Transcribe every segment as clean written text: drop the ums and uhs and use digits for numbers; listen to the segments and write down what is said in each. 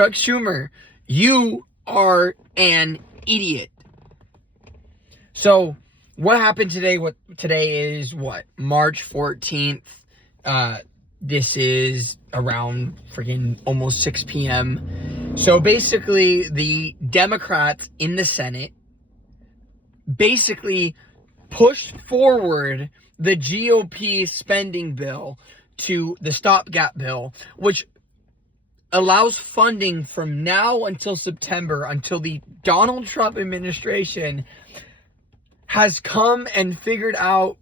Chuck Schumer, you are an idiot. So what happened today? Today is March 14th. This is around freaking almost 6 p.m. So basically, the Democrats in the Senate basically pushed forward the GOP spending bill to the stopgap bill, which allows funding from now until September, until the Donald Trump administration has come and figured out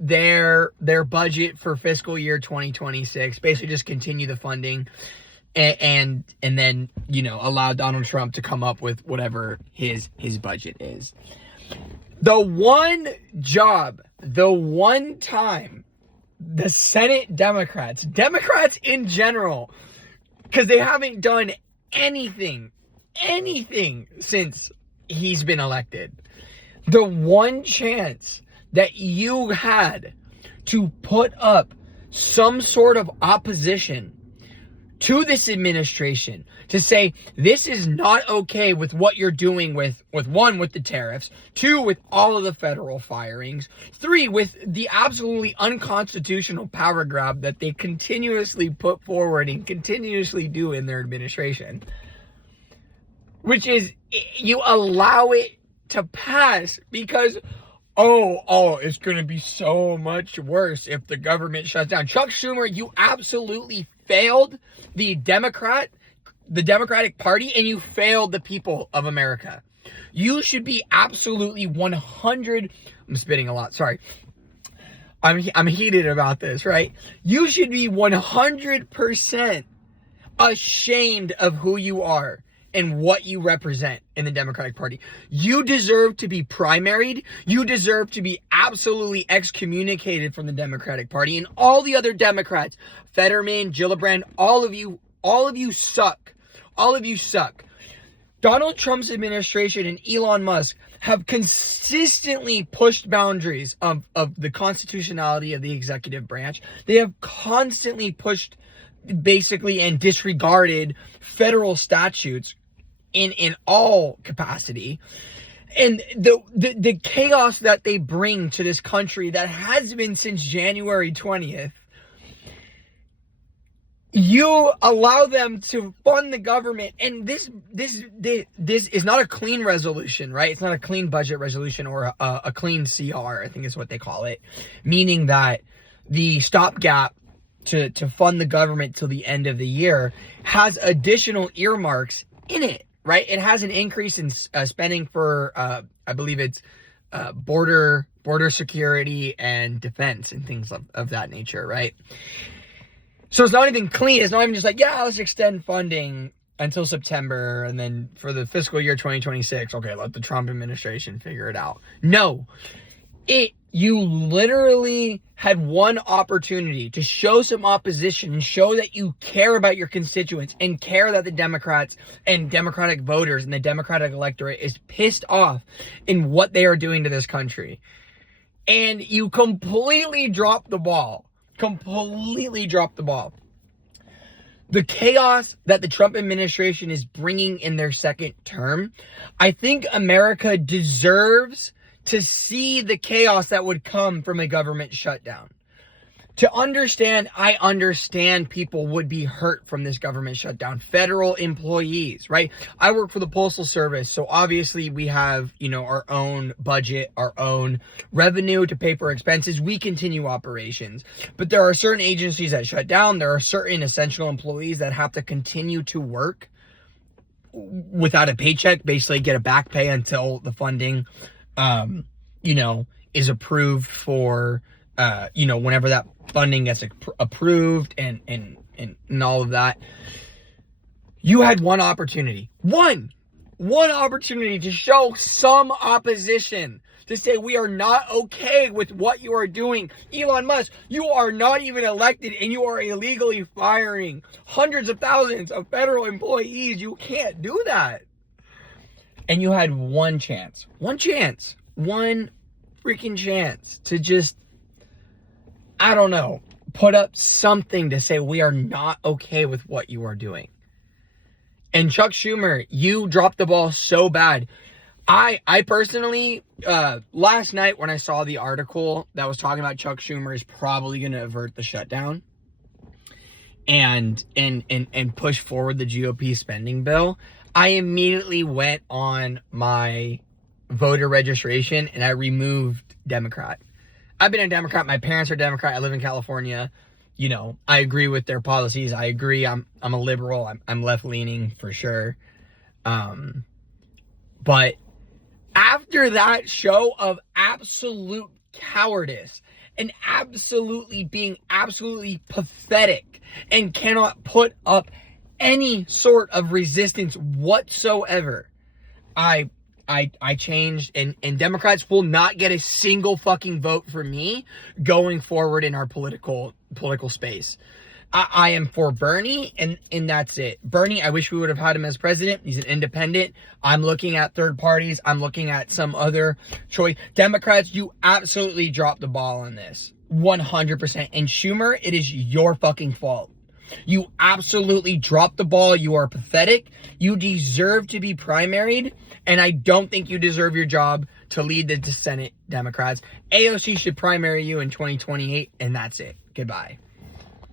their budget for fiscal year 2026, basically just continue the funding and then, allow Donald Trump to come up with whatever his budget is. The one time the Senate Democrats in general, because they haven't done anything since he's been elected, the one chance that you had to put up some sort of opposition to this administration, to say this is not okay with what you're doing with one, with the tariffs, two, with all of the federal firings, three, with the absolutely unconstitutional power grab that they continuously put forward and continuously do in their administration, which is you allow it to pass because it's going to be so much worse if the government shuts down. Chuck Schumer, you absolutely failed the Democratic Party, and you failed the people of America. You should be absolutely 100. I'm spitting a lot. Sorry. I'm heated about this, right? You should be 100% ashamed of who you are and what you represent in the Democratic Party. You deserve to be primaried. You deserve to be absolutely excommunicated from the Democratic Party. And all the other Democrats, Fetterman, Gillibrand, all of you suck. All of you suck. Donald Trump's administration and Elon Musk have consistently pushed boundaries of the constitutionality of the executive branch. They have constantly pushed basically and disregarded federal statutes in all capacity. And the chaos that they bring to this country that has been since January 20th, you allow them to fund the government. And this is not a clean resolution, right? It's not a clean budget resolution or a clean CR, I think is what they call it. Meaning that the stopgap to fund the government till the end of the year has additional earmarks in it, right? It has an increase in spending for, I believe it's border security and defense and things of that nature, right? So it's not even clean. It's not even just like, yeah, let's extend funding until September, and then for the fiscal year 2026, okay, let the Trump administration figure it out. No, you literally had one opportunity to show some opposition and show that you care about your constituents and care that the Democrats and Democratic voters and the Democratic electorate is pissed off in what they are doing to this country. And you completely dropped the ball. The chaos that the Trump administration is bringing in their second term, I think America deserves to see the chaos that would come from a government shutdown. I understand people would be hurt from this government shutdown. Federal employees, right? I work for the Postal Service, so obviously we have, our own budget, our own revenue to pay for expenses. We continue operations. But there are certain agencies that shut down. There are certain essential employees that have to continue to work without a paycheck, basically get a back pay until the funding is approved for, whenever that funding gets approved and all of that. You had one opportunity to show some opposition, to say we are not okay with what you are doing. Elon Musk, you are not even elected and you are illegally firing hundreds of thousands of federal employees. You can't do that. And you had one freaking chance to just, I don't know, put up something to say we are not okay with what you are doing. And Chuck Schumer, you dropped the ball so bad. I personally, last night when I saw the article that was talking about Chuck Schumer is probably going to avert the shutdown and push forward the GOP spending bill, I immediately went on my voter registration and I removed Democrat. I've been a Democrat. My parents are Democrat. I live in California. You know, I agree with their policies. I agree. I'm a liberal. I'm left leaning for sure. But after that show of absolute cowardice and absolutely being absolutely pathetic and cannot put up any sort of resistance whatsoever, I changed, and Democrats will not get a single fucking vote for me going forward in our political space. I am for Bernie, and that's it. Bernie, I wish we would have had him as president. He's an independent. I'm looking at third parties. I'm looking at some other choice. Democrats, you absolutely dropped the ball on this. 100%. And Schumer, it is your fucking fault. You absolutely dropped the ball. You are pathetic. You deserve to be primaried, and I don't think you deserve your job to lead the Senate Democrats. AOC should primary you in 2028, and that's it. Goodbye.